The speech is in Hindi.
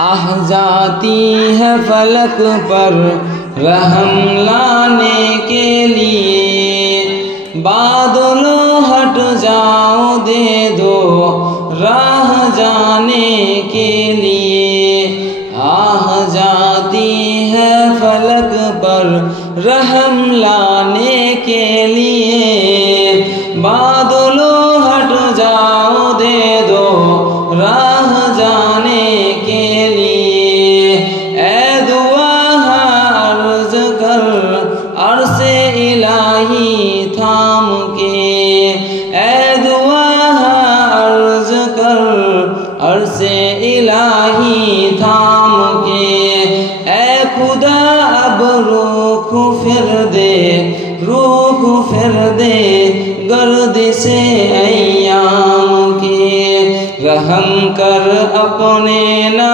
आह जाती है फलक पर रहम लाने के लिए। बादलों हट जाओ दे दो राह जाने के लिए। आह जाती है फलक पर रहम लाने के लिए। बादलों हट जाओ दे दो राह जाने के लिए। ऐ दुआ अर्ज कर अर्शे इलाही थाम के। ऐ दुआ अर्ज कर अर्शे इलाही थाम के। ऐ खुदा अब रुख फिर दे गर्दिशे अय्याम के। रहम कर अपने ना